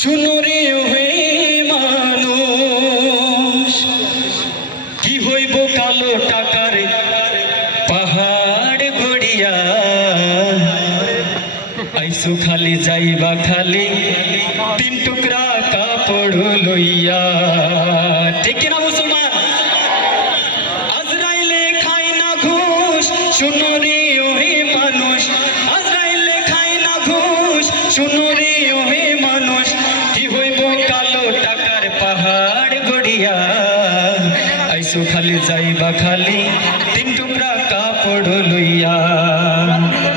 শুনো রে ওহে মানুষ, কি হইব কালো টাকার পাহাড় গড়িয়া, আইসো খালি যাইবা খালি তিন টুকরা কাপড় লইয়া। ঠিক কিনা মুসলমান? আজরাইলে খায় না ঘুষ, শুনো রে ওহে মানুষ, আজরাইলে খায় না ঘুষ, শুনো রে ওহে মানুষ, কি হইব কালো টাকার পাহাড় গড়িয়া, আইসো খালি যাইবা খালি তিন টুকরা কাপড় লইয়া,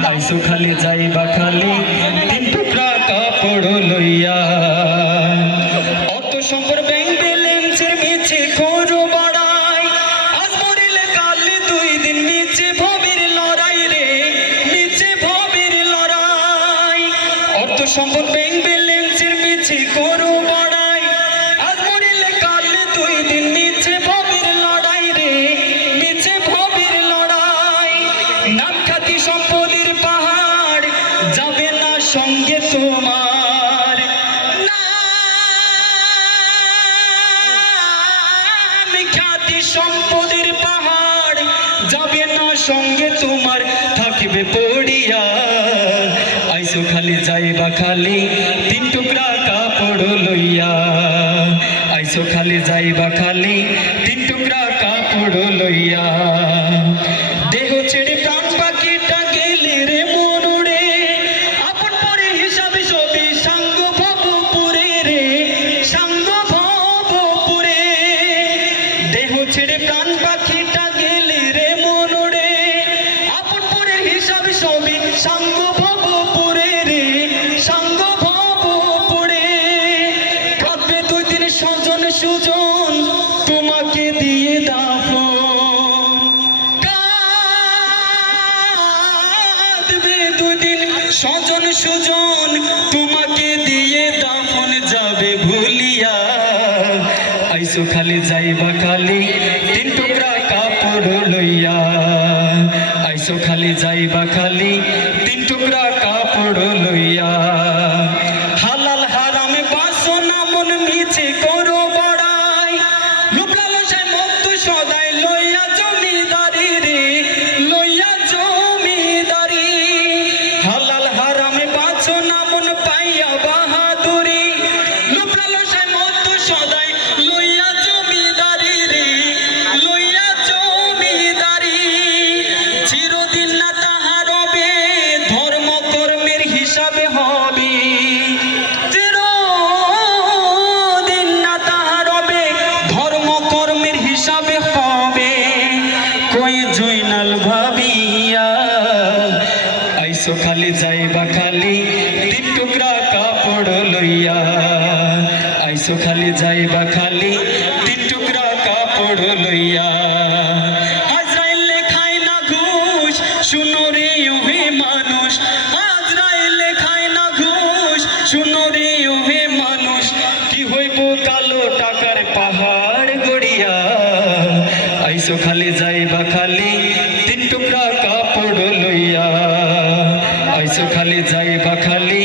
আইসো খালি যাইবা খালি তিন টুকরা কাপড় লইয়া। অত সম্পর ব্যাংক ব্যালেন্সের মিছে করো বাড়াই, আজ মরিলে কালে 2 দিন মিছে ভবের লড়াই রে, মিছে ভবের লড়াই। অর্থ সম্পদ ব্যাংক ব্যালেন্সের মিছে করো বাড়াই, আজ মরিলে কালে 2 দিন মিছে ভবের লড়াই রে, মিছে ভবের লড়াই। নাম খ্যাতি সম্পদের পাহাড় যাবে না সঙ্গে তোমার, নাম খ্যাতি সম্পদের পাহাড় যাবে না সঙ্গে তোমার, থাকবে পড়িয়া, আইসো খালি যাইবা খালি তিন টুকরা কাপড় লইয়া, আইসো খালি যাইবা খালি তিন টুকরা কাপড় লইয়া। দেহ ছেড়ে প্রাণ পাখিটা গেলে রে মনুরে, আপন পরে হিসাবে সবই সাঙ্গ ভবপুরে রে, সাঙ্গ ভবপুরে। দেহ ছেড়ে প্রাণ পাখিটা গেলে রে মনুরে, আপন পরের হিসাবে সবই সাঙ্গ ভবপুরে রে, সাঙ্গ ভবপুরে। কাঁদবে 2 দিন স্বজন সুজন তোমাকে দিয়ে দাফন, কাঁদবে 2 দিন স্বজন সুজন তোমাকে দিয়ে দাফন যাবে ভুলিয়া, আইসো খালি যাইবা খালি তিন টুকরা কাপড় লইয়া, আইসো খালি যাইবা খালি তিন টুকরা কাপড় লইয়া। হালাল হারামে বাসো না মন মিছে করো বড়াই, লোভ লালসায় মুক্ত সদাই লইয়া জমিদারি রে, লইয়া জমিদারি। হালাল হারামে বাসো না মন পাইয়া বাহাদুরি, লোভ লালসায় মুক্ত সদাই লইয়া জমিদারি রে, লইয়া জমিদারি। চিরদিন না তাহা রবে ধর্ম কর্মের হিসাবে হবে, চিরদিন না তাহা রবে ধর্ম কর্মের হিসাবে হবে। কই জয়নাল ভাবিয়া, আইসো খালি যাইবা খালি তিন টুকরা কাপড় লইয়া, আইসো খালি যাইবা খালি তিন টুকরা কাপড় লইয়া। আজরাইলে খায় না ঘুষ, শুনো রে ওহে মানুষ, আজরাইলে খায় না ঘুষ, শুনো রে ওহে মানুষ, কি হইব কালো টাকার পাহাড় গড়িয়া, আইসো খালি যাইবা খালি তিন টুকরা কাপড় লইয়া, আইসো খালি যাইবা খালি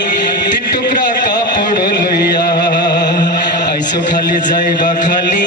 তিন টুকরা কাপড় লইয়া, আইসো খালি যাইবা খালি